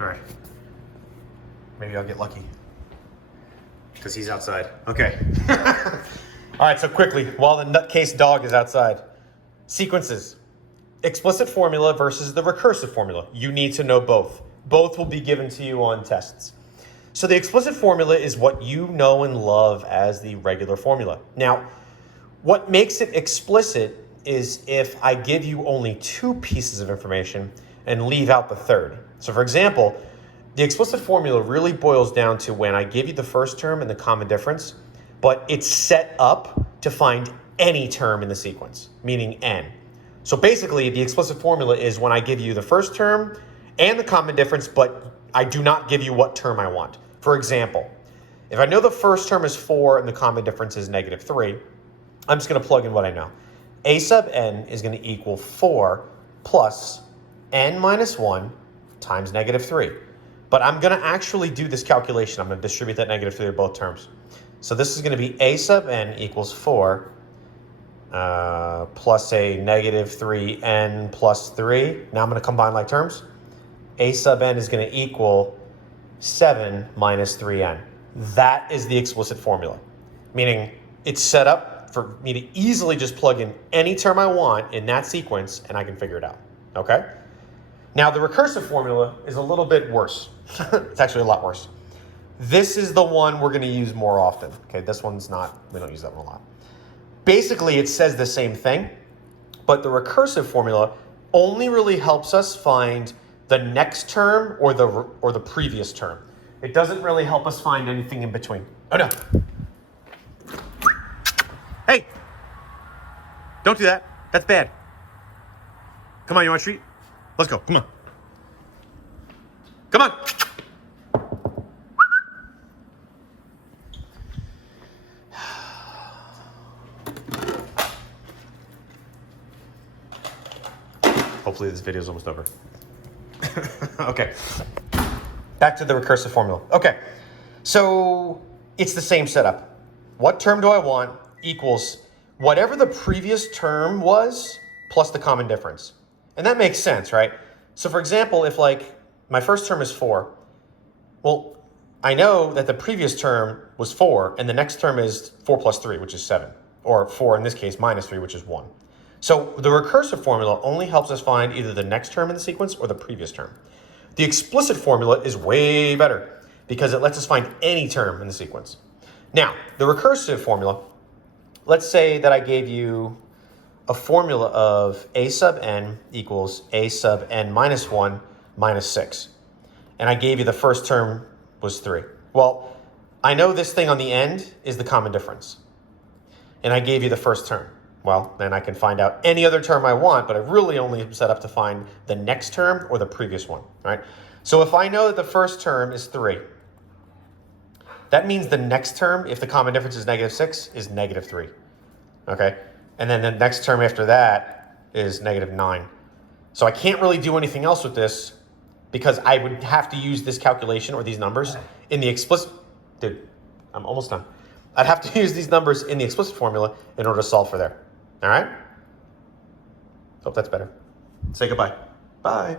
All right. Maybe I'll get lucky. Because he's outside. Okay. All right, so quickly, while the nutcase dog is outside. Sequences. Explicit formula versus the recursive formula. You need to know both. Both will be given to you on tests. So the explicit formula is what you know and love as the regular formula. Now, what makes it explicit is if I give you only two pieces of information and leave out the third. So for example, the explicit formula really boils down to when I give you the first term and the common difference, but it's set up to find any term in the sequence, meaning n. So basically, the explicit formula is when I give you the first term and the common difference, but I do not give you what term I want. For example, if I know the first term is 4 and the common difference is -3, I'm just going to plug in what I know. A sub n is going to equal 4 plus n minus 1 times -3. But I'm going to actually do this calculation. I'm going to distribute that -3 to both terms. So this is going to be a sub n equals 4 plus a -3n plus 3. Now I'm going to combine like terms. A sub n is going to equal 7 minus 3n. That is the explicit formula, meaning it's set up for me to easily just plug in any term I want in that sequence and I can figure it out, okay? Now the recursive formula is a little bit worse. It's actually a lot worse. This is the one we're going to use more often, okay? This one's not, we don't use that one a lot. Basically, it says the same thing, but the recursive formula only really helps us find the next term or the previous term. It doesn't really help us find anything in between. Oh no. Hey, don't do that. That's bad. Come on, you want a treat? Let's go, come on. Come on. Hopefully this video is almost over. Okay, back to the recursive formula. Okay, so it's the same setup. What term do I want equals whatever the previous term was plus the common difference. And that makes sense, right? So for example, if like my first term is 4, well, I know that the previous term was 4 and the next term is 4 plus 3, which is 7. Or 4 in this case, minus 3, which is 1. So the recursive formula only helps us find either the next term in the sequence or the previous term. The explicit formula is way better because it lets us find any term in the sequence. Now, the recursive formula, let's say that I gave you a formula of a sub n equals a sub n minus 1 minus 6. And I gave you the first term was 3. Well, I know this thing on the end is the common difference. And I gave you the first term. Well, then I can find out any other term I want, but I really only am set up to find the next term or the previous one, right? So if I know that the first term is 3, that means the next term, if the common difference is -6, is -3, okay? And then the next term after that is -9. So I can't really do anything else with this because I would have to use this calculation or these numbers in the explicit, dude, I'm almost done. I'd have to use these numbers in the explicit formula in order to solve for there. All right? Hope that's better. Say goodbye. Bye.